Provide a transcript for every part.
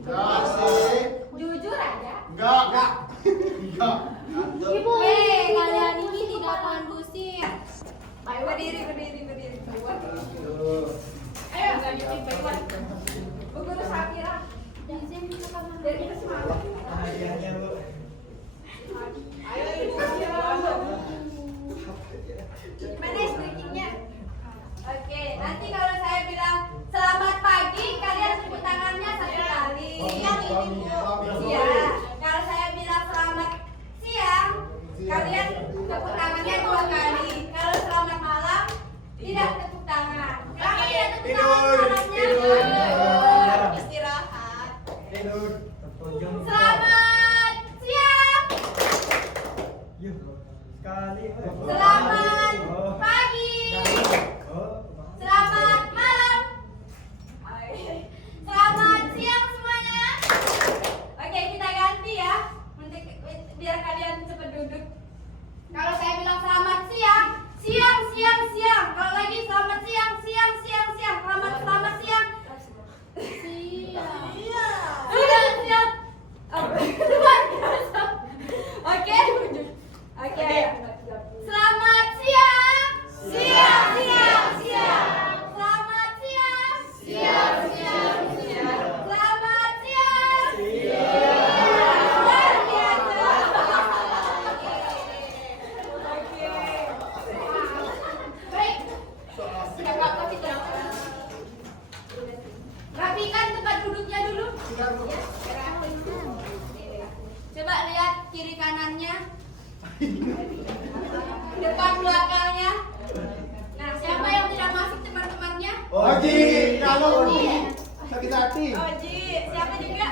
Enggak sih. Jujur aja. Enggak. Enggak. Ibu, kalian ini tidak kondusif. Ayo berdiri. Ayo, Bu Guru Sakira. Dari kita semangat. Ayo Ibu. Mana speakingnya? Oke, nanti kalau saya bilang selamat pagi, kalian tepuk tangannya satu kali. Yang ini Bu. Iya. Kalau saya bilang selamat siang, kalian tepuk tangannya 2 kali. Kalau selamat malam, tidak tepuk tangan. Kenapa tidak tepuk tangan malamnya? Istirahat. Selamat siang. Selamat pagi. Selamat malam. Selamat siang semuanya. Oke, kita ganti ya. Biar kalian cepat duduk. Kalau saya bilang selamat siang, siang. Kalau lagi selamat siang. Selamat siang. Siang. Oke. Selamat siang. Siang. Selamat siang. Siang. Selamat siang. Luar biasa. Oke. Baik. Siapa kita? Rapikan tempat duduknya dulu. Coba lihat kiri kanannya. Depan belakangnya. Nah, siapa yang tidak masuk teman-temannya? Oji, kalau Oji sakit hati. Oji, siapa juga?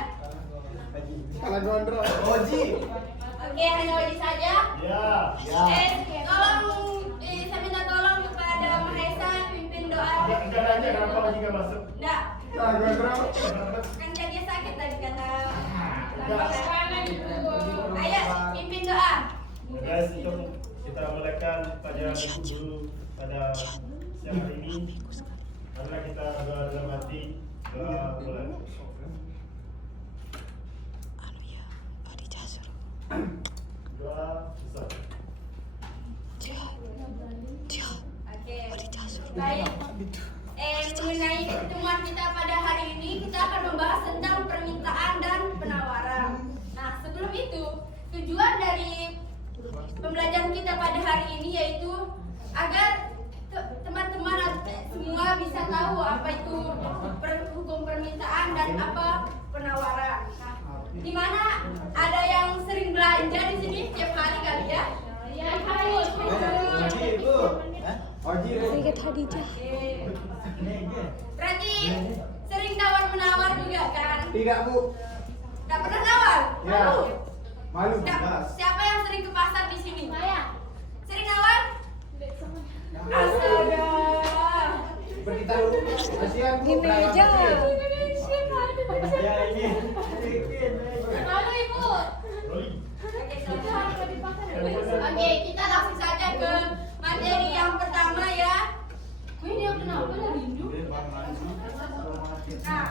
Kalah gondrong. Oji. Oke, hanya Oji saja. Ya. Tolong, saya minta tolong kepada Mahesa pimpin doa. Enggak nanya kenapa Oji enggak masuk. Enggak, Kalah gondrong. kan dia sakit tadi kata. Ayo, pimpin doa. Guys, untuk kita mulakan pelajaran guru pada siang hari ini, karena kita berdoa dalam hati, doa mulai. Doa besar. Oke. Baik. Mengenai pertemuan kita pada hari ini, kita akan membahas tentang permintaan dan penawaran. Nah, sebelum itu, tujuan dari pembelajaran kita pada hari ini yaitu agar teman-teman semua bisa tahu apa itu hukum permintaan dan apa penawaran. Nah, di mana ada yang sering belanja di sini tiap hari kali ya? Iya, Oji. Sedikit Hadijah. berarti sering tawar menawar juga kan? Tidak, Bu. Tidak pernah nawar? Ya. Malu? Malu Nggak. jelas. Siapa yang sering ke pasar di sini? Saya. Sering nawar? Astaga. Seperti tahu. Kasihan Bu. Di meja. Ya ini. Malu Ibu. Roli. Oke, silakan. Oke, kita langsung saja ke materi yang pertama ya. Ini yang kenapa lagi rindu? Nah,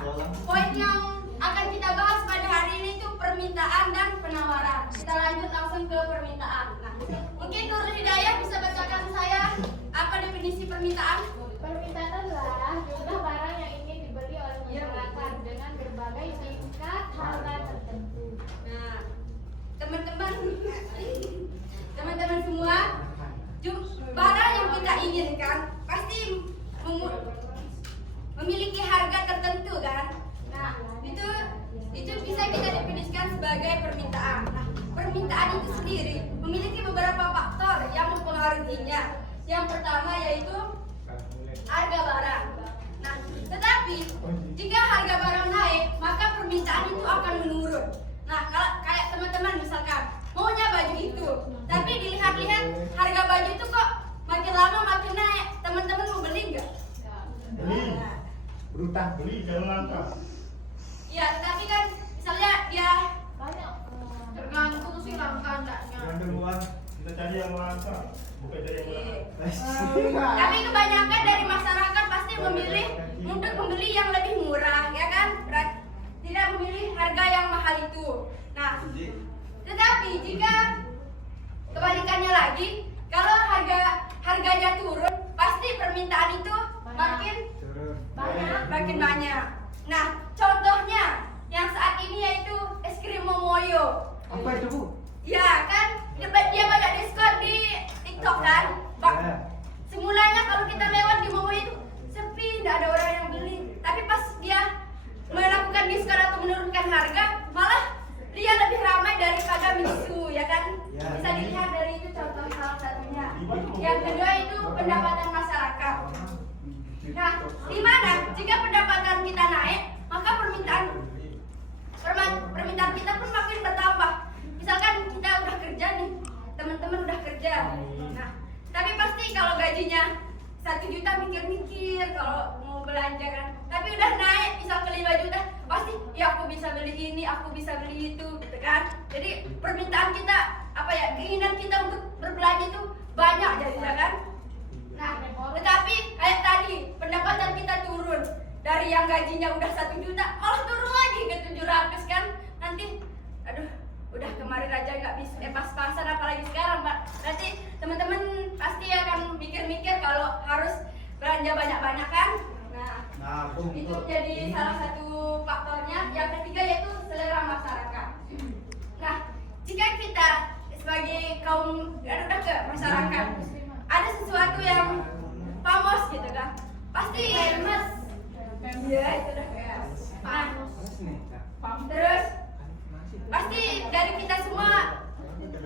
poin yang akan kita bahas pada hari ini itu permintaan dan penawaran. Kita lanjut langsung ke permintaan. Nah, mungkin Nurul Hidayah bisa bacakan saya apa definisi permintaan? Permintaan adalah jumlah barang yang ingin dibeli oleh masyarakat dengan berbagai tingkat harga tertentu. Nah, teman-teman semua, barang yang kita inginkan pasti memiliki harga tertentu kan? Nah, itu bisa kita definisikan sebagai permintaan. Nah, permintaan itu sendiri memiliki beberapa faktor yang mempengaruhinya. Yang pertama yaitu harga barang. Nah, tetapi jika harga barang naik, maka permintaan itu akan menurun. Nah, kalau kayak teman-teman misalkan maunya baju itu, tapi dilihat-lihat harga baju itu kok makin lama makin naik, teman-teman mau beli nggak? Beli. Nah, Berutang. Beli jangan langka. ya, tapi kan misalnya dia Banyak. tergantung sih langka enggaknya. Kita cari yang langka, bukan cari yang langka. Tapi kebanyakan dari masyarakat pasti memilih untuk membeli yang lebih murah, ya kan? Tidak memilih tetapi jika kebalikannya lagi, kalau harganya turun, pasti permintaan itu makin banyak. Nah, contohnya yang saat ini yaitu es krim Momoyo. Apa itu, Bu? Ya kan, dia banyak diskon di TikTok kan. Semulanya kalau kita lewat di Momoyo itu sepi, tidak ada orang yang beli. Tapi pas dia melakukan diskon atau menurunkan harga, malah dia lebih ramai daripada Mitsu, ya kan? Bisa dilihat dari itu contoh salah satunya. Yang kedua itu pendapatan masyarakat. Nah, di mana jika pendapatan kita naik, maka permintaan kita pun makin bertambah. Misalkan kita udah kerja nih, teman-teman udah kerja. Nah, tapi pasti kalau gajinya 1 juta mikir-mikir kalau mau belanja kan. Tapi udah naik misal ke 5 juta, pasti ya aku bisa beli ini, aku bisa beli itu, gitu kan. Jadi permintaan kita, keinginan kita untuk berbelanja itu banyak jadinya kan. Nah, tetapi kayak tadi pendapatan kita turun dari yang gajinya udah 1 juta malah turun lagi ke 700 kan. Nanti udah kemarin aja nggak bisa pas-pasan apalagi sekarang, Pak. Nanti teman-teman pasti akan mikir-mikir kalau harus belanja banyak-banyak kan. Nah, itu jadi salah satu faktornya. Yang ketiga yaitu selera masyarakat. Nah, jika kita sebagai kaum ke masyarakat ada sesuatu yang famous gitu kan, pasti famous. Iya, itu udah kayak. Terus pasti dari kita semua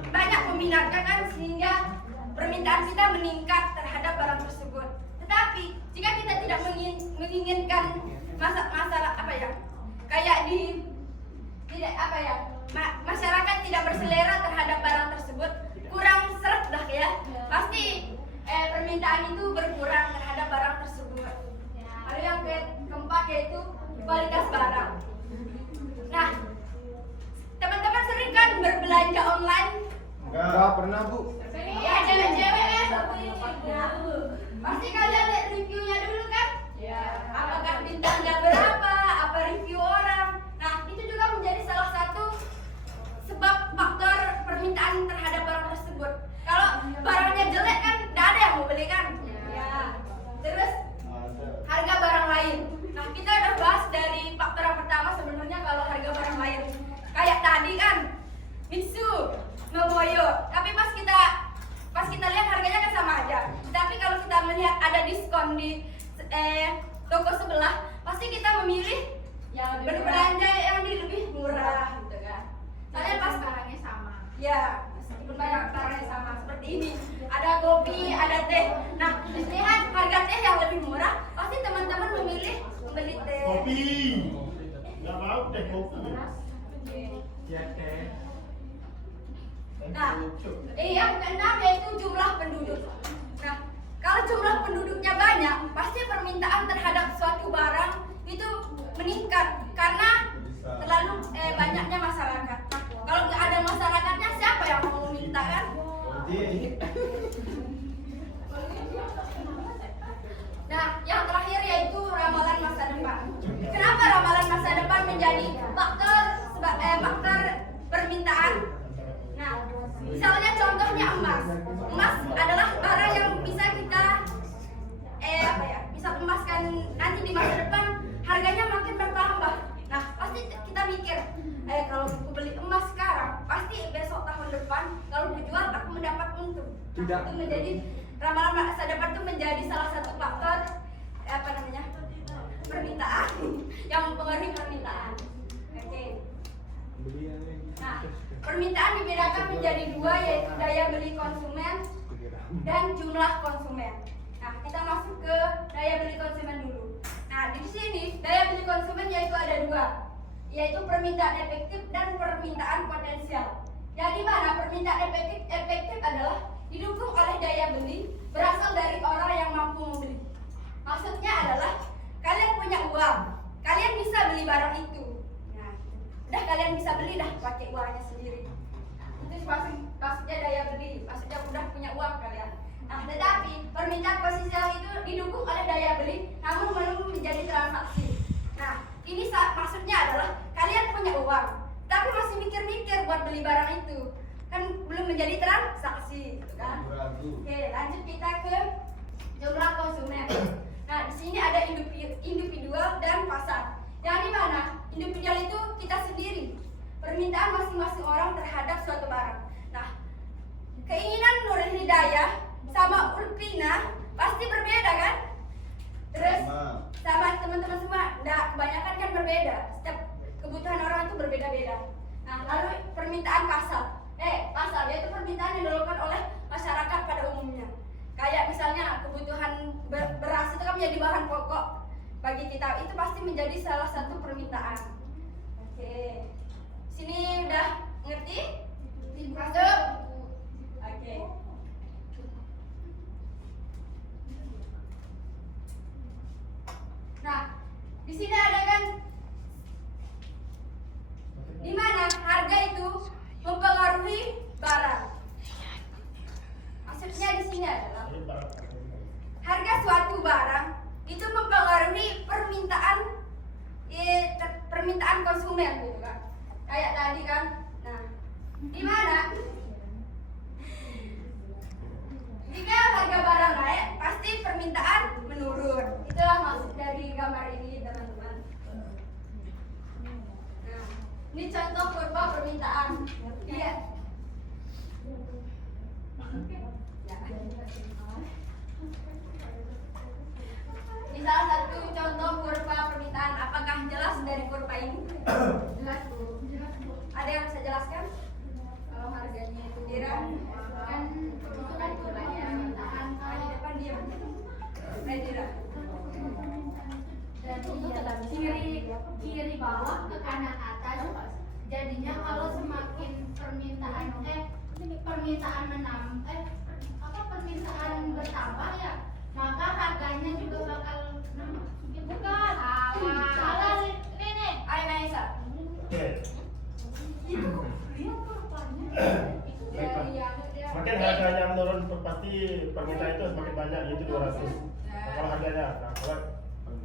banyak peminatnya kan, sehingga permintaan kita meningkat terhadap barang tersebut. Tetapi jika kita tidak menginginkan masalah masyarakat tidak berselera terhadap barang tersebut, kurang seret dah ya, pasti permintaan itu berkurang terhadap barang tersebut. Lalu yang keempat yaitu kualitas barang. Nah, teman-teman sering kan berbelanja online? Enggak pernah, Bu. Ya, cewek-cewek ya, pasti kalian lihat reviewnya dulu kan? Ya. Apakah bintangnya berapa? Apa review orang? Nah, itu juga menjadi salah satu sebab faktor permintaan terhadap barang tersebut. Kalau barangnya jelek kan, tidak ada yang mau beli kan? Ya. Terus harga barang lain. Nah, kita udah bahas dari faktor yang pertama sebenarnya kalau harga barang lain. Kayak tadi kan, Mitsu, Momoyo. Tapi pas kita lihat harganya kan sama aja. Tapi kalau kita melihat ada diskon di toko sebelah, pasti kita memilih yang berbelanja yang lebih murah gitu kan. Soalnya pas barangnya sama. Ya, meskipun barangnya sama seperti ini. Ada kopi, ada teh. Nah, lihat harga teh yang lebih murah, pasti teman-teman memilih membeli teh. Kopi. Nggak mau teh kopi. Ya, teh. Nah, yang keenam yaitu jumlah penduduk. Nah, kalau jumlah penduduknya banyak, pasti permintaan terhadap suatu barang itu meningkat karena terlalu banyaknya masyarakat. Nah, kalau nggak ada masyarakatnya, siapa yang mau meminta kan? Nah, yang terakhir yaitu ramalan masa depan. Kenapa ramalan masa depan menjadi faktor permintaan? Nah, misalnya contohnya emas. Emas adalah barang yang bisa kita bisa emaskan nanti di masa depan, harganya makin bertambah. Nah, pasti kita mikir, kalau aku beli emas sekarang, pasti besok tahun depan kalau dijual aku mendapat untung. Nah, itu menjadi ramalan masa depan itu menjadi salah satu faktor permintaan yang mempengaruhi permintaan. Oke. Nah, permintaan dibedakan menjadi dua, yaitu daya beli konsumen dan jumlah konsumen. Nah, kita masuk ke daya beli konsumen dulu. Nah, di sini daya beli konsumen yaitu ada dua, yaitu permintaan efektif dan permintaan potensial. Jadi mana permintaan efektif adalah didukung oleh daya beli berasal dari orang yang mampu membeli. Maksudnya adalah kalian punya uang, kalian bisa beli barang itu. Nah, udah kalian bisa beli dah pakai uangnya sendiri. Itu maksudnya daya beli, maksudnya udah punya uang kalian. Nah, tetapi permintaan potensial itu didukung oleh daya beli, namun belum menjadi transaksi. Nah, ini maksudnya adalah kalian punya uang, tapi tapi masih mikir-mikir buat beli barang itu. Kan belum menjadi transaksi, gitu kan? Oke, lanjut kita ke jumlah konsumen. Nah, di sini ada individual dan pasar. Yang di mana individual itu kita sendiri, permintaan masing-masing orang terhadap suatu barang. Nah, keinginan Nur Hidayah sama Ulpina pasti berbeda kan? Terus sama teman-teman semua, nah kebanyakan kan berbeda. Setiap kebutuhan orang itu berbeda-beda. Nah, lalu permintaan pasar yaitu permintaan yang dilakukan oleh masyarakat pada umumnya. Kayak misalnya kebutuhan beras itu kan menjadi bahan pokok bagi kita, itu pasti menjadi salah satu permintaan. Oke, sini udah ngerti? Masuk. Oke. Nah, di sini ada kan di mana harga itu mempengaruhi barang. Maksudnya di sini adalah harga suatu barang itu mempengaruhi permintaan konsumen gitu kan. Kayak tadi kan. Nah, di mana jika harga barang naik, pasti permintaan menurun. Itulah maksud dari gambar ini, teman-teman. Nah, ini contoh kurva permintaan. Lihat. Ini salah satu contoh kurva permintaan. Apakah jelas dari kurva ini? Jelas, Bu. Ada yang bisa jelaskan? Kalau harganya itu Dira, kan kebutuhan gulanya permintaan di depan dia. Dira. Dari kiri bawah ke kanan atas. Jadinya kalau semakin permintaan bertambah ya, maka harganya juga bakal bukan salah ini. Ayo Naisa. Makin harganya menurun, pasti permintaan itu semakin banyak, yaitu 200. Kalau harganya, nah,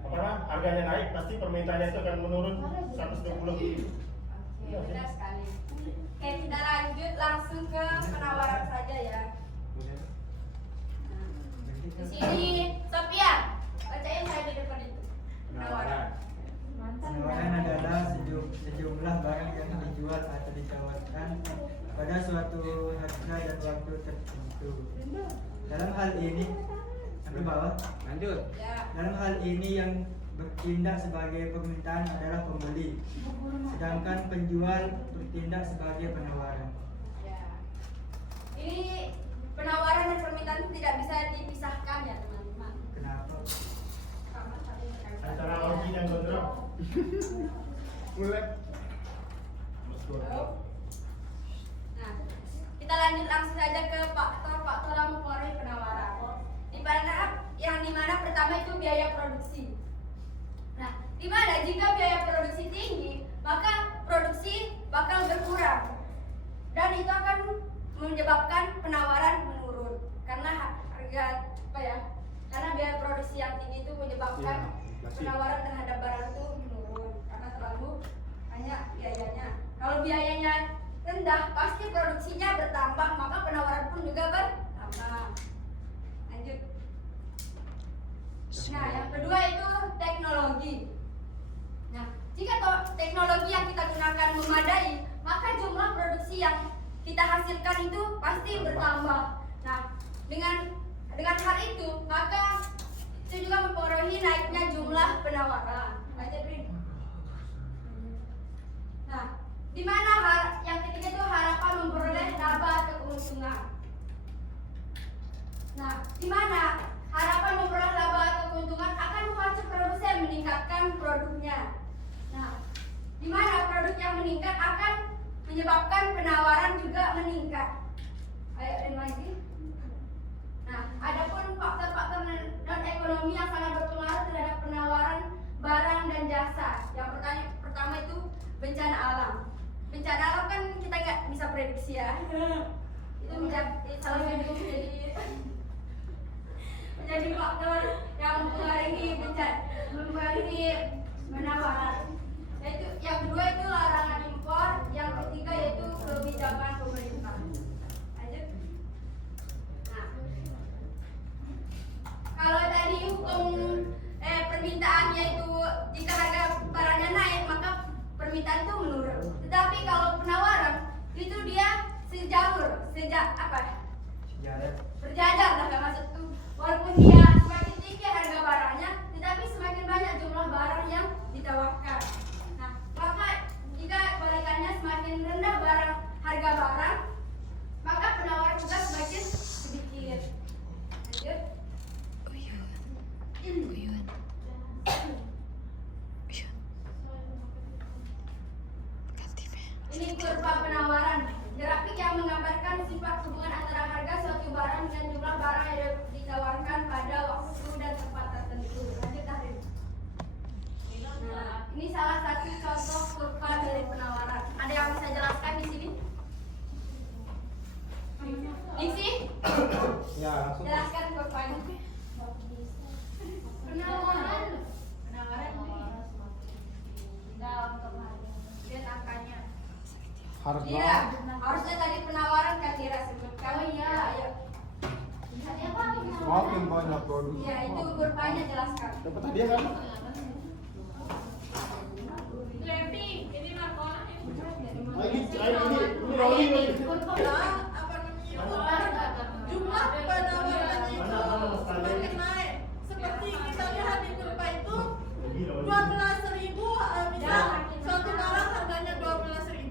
kalau harganya naik, pasti permintaannya itu akan menurun 120. Oke, benar sekali. Oke, kita lanjut langsung ke penawaran saja ya. Di sini Sophia, bacain saya di depan itu. Penawaran. Penawaran adalah sejumlah barang yang dijual atau ditawarkan pada suatu harga dan waktu tertentu. Dalam hal ini, sampai bawah. Lanjut. Ya. Dalam hal ini yang bertindak sebagai permintaan adalah pembeli, sedangkan penjual bertindak sebagai penawaran. Ya. Ini penawaran dan permintaan itu tidak bisa dipisahkan ya teman-teman. Kenapa? Sama saling berkaitan. Antara origin dan kontrak. Mulai. Nah, kita lanjut langsung saja ke faktor-faktor yang mempengaruhi penawaran. Yang dimana pertama itu biaya produksi. Nah, dimana jika biaya produksi tinggi, maka produksi bakal berkurang, dan itu akan menyebabkan penawaran menurun. Karena harga karena biaya produksi yang tinggi itu menyebabkan penawaran terhadap barang itu menurun karena terlalu banyak biayanya. Kalau biayanya rendah, pasti produksinya bertambah, maka penawaran pun juga bertambah. Lanjut. Nah, yang kedua itu teknologi. Nah, jika teknologi yang kita gunakan memadai, maka jumlah produksi yang kita hasilkan itu pasti bertambah. Nah, dengan hal itu, maka itu juga mempengaruhi naiknya jumlah penawaran. Lanjut, Rin. Nah, di mana yang ketiga itu harapan memperoleh laba atau keuntungan. Nah, di mana harapan memperoleh laba atau keuntungan akan memacu produsen meningkatkan produknya. Nah, di mana produk yang meningkat akan menyebabkan penawaran juga meningkat. Ayo dan lagi. Nah, adapun faktor-faktor non ekonomi yang sangat berpengaruh terhadap penawaran barang dan jasa. Yang pertama itu bencana alam. Bencana alam kan kita nggak bisa prediksi ya. Itu menjadi salah satu menjadi faktor yang mempengaruhi penawaran. Yaitu yang kedua itu larangan impor, yang permintaan itu menurun. Tetapi kalau penawaran itu dia berjajar lah gak maksudku. Walaupun dia semakin tinggi harga barangnya, tetapi semakin banyak jumlah barang yang ditawarkan. Nah, maka jika kebalikannya semakin rendah harga barang, maka penawaran juga semakin sedikit. Lanjut. Ini kurva penawaran grafik yang menggambarkan sifat hubungan antara harga suatu barang dengan jumlah barang yang ditawarkan pada waktu dan tempat tertentu. Lanjut Tahrin. Nah, ini salah satu contoh kurva dari penawaran. Ada yang bisa jelaskan di sini? Diksi? Ya, langsung. Jelaskan kurvanya. Penawaran Dalam kemarin. Lihat angkanya. Harga. Iya, harusnya tadi penawaran kan Dira sebutkan. Oh iya, ayo. Semakin banyak produk. Ya, itu kurvanya jelaskan. Dapat hadiah kan? ini narkoba Ini rolling lagi. Jumlah penawarannya itu semakin naik. Seperti kita lihat di kurva itu 12.000, misal suatu barang harganya 12.000,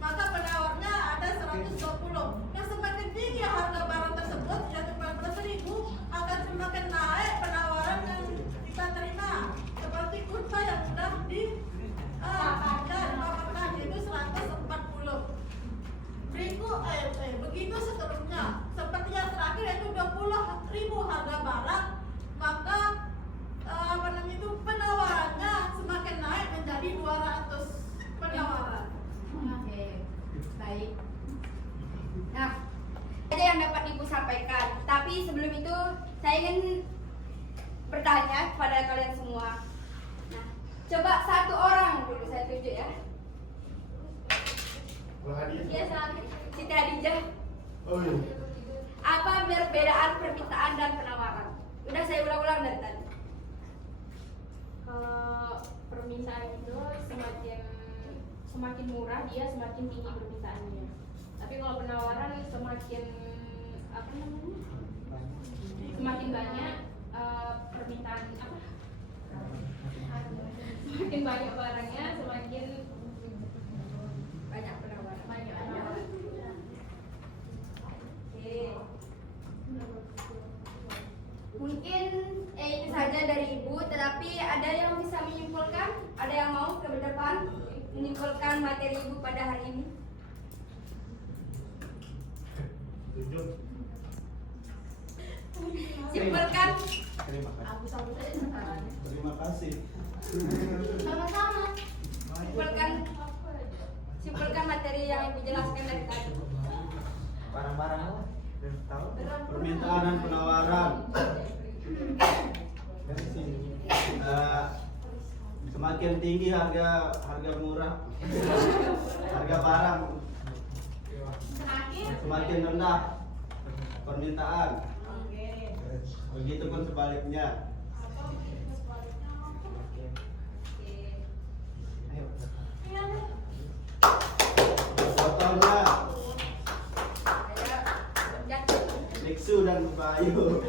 maka penawarnya ada 120. Yang semakin tinggi harga barang tersebut, yaitu 14.000, akan semakin naik penawaran yang kita terima. Seperti kurva yang sudah dipaparkan, yaitu 140. Begitu seterusnya. Seperti yang terakhir yaitu 20.000 harga barang, maka penawarannya semakin naik menjadi 200 penawaran. Oke, baik. Nah, ada yang dapat Ibu sampaikan. Tapi sebelum itu, saya ingin bertanya kepada kalian semua. Nah, coba satu orang dulu saya tunjuk ya. Kalau hadiah. Iya, Siti Hadijah. Oh iya. Apa perbedaan permintaan dan penawaran? Udah saya ulang-ulang dari tadi. Kalau permintaan itu semakin murah dia semakin tinggi permintaannya. Tapi kalau penawaran semakin semakin banyak permintaan semakin banyak barangnya semakin Banyak penawaran. banyak. Oke. Mungkin itu saja dari Ibu, tetapi ada yang bisa menyimpulkan? Ada yang mau ke depan menyimpulkan materi Ibu pada hari ini? Tunjuk. Simpulkan. Terima kasih. Aku sambut aja sekarang. Terima kasih. Sama-sama. Simpulkan materi yang Ibu jelaskan dari tadi. Barang-barang apa? Belum tahu. Permintaan dan penawaran. Dari sini. Semakin tinggi harga murah, harga barang semakin rendah permintaan. Begitupun sebaliknya. Ayo. Contohnya Jatuh. Niksu dan Bayu.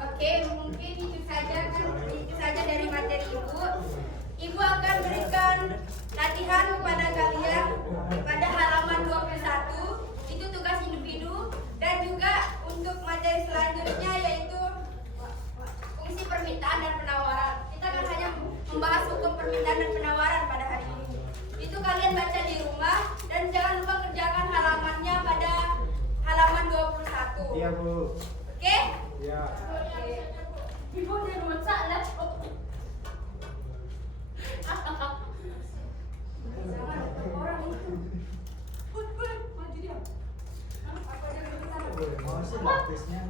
Oke, mungkin itu saja dari materi Ibu. Ibu akan berikan latihan kepada kalian pada halaman 21. Itu tugas individu dan juga untuk materi selanjutnya yaitu fungsi permintaan dan penawaran. Kita kan hanya membahas hukum permintaan dan penawaran pada hari ini. Itu kalian baca di rumah dan jangan lupa kerjakan halamannya pada halaman 21. Iya, Bu. Oke? Iya. Ibu udah rusak laptop. Orang itu. Maju dia. Aku ada keputusan. Mau sih lapisnya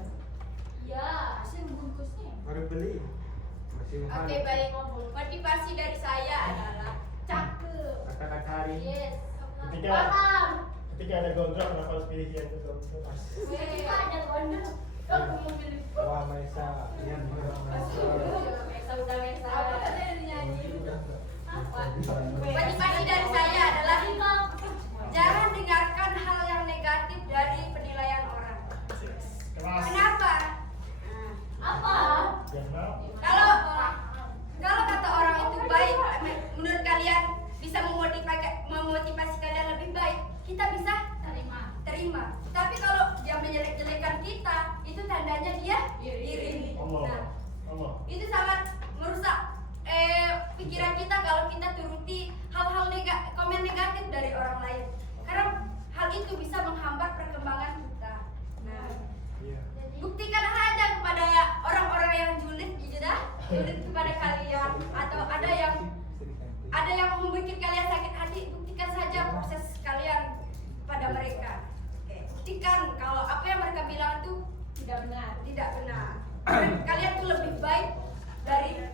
Ya, saya bungkusnya. baru beli. Masih mahal. Oke, baik. Motivasi dari saya adalah cakep. Kata-kata hari ini. Yes. Paham. Ketika ada gondrong, kenapa harus pilih yang itu? Ketika ada gondol, aku mau pilih. Wah, Maisa. Iya, Saya udah Motivasi dari saya adalah jangan dengarkan hal yang negatif dari penilaian orang. Kelas. Kenapa? Apa? Ya, kenapa? Kalau kata orang itu baik, menurut kalian bisa memotivasi kalian lebih baik, kita bisa terima. Tapi kalau dia menjelek-jelekan kita, itu tandanya dia iri. Allah. Nah, Allah. itu sangat merusak pikiran kita kalau kita turuti hal-hal komen negatif dari orang lain, karena hal itu bisa menghambat perkembangan kita. Nah, buktikan saja kepada orang-orang yang julid kepada kalian, atau ada yang membuat kalian sakit hati, buktikan saja proses kalian pada mereka. Buktikan kalau apa yang mereka bilang itu tidak benar. Dan kalian tuh lebih baik dari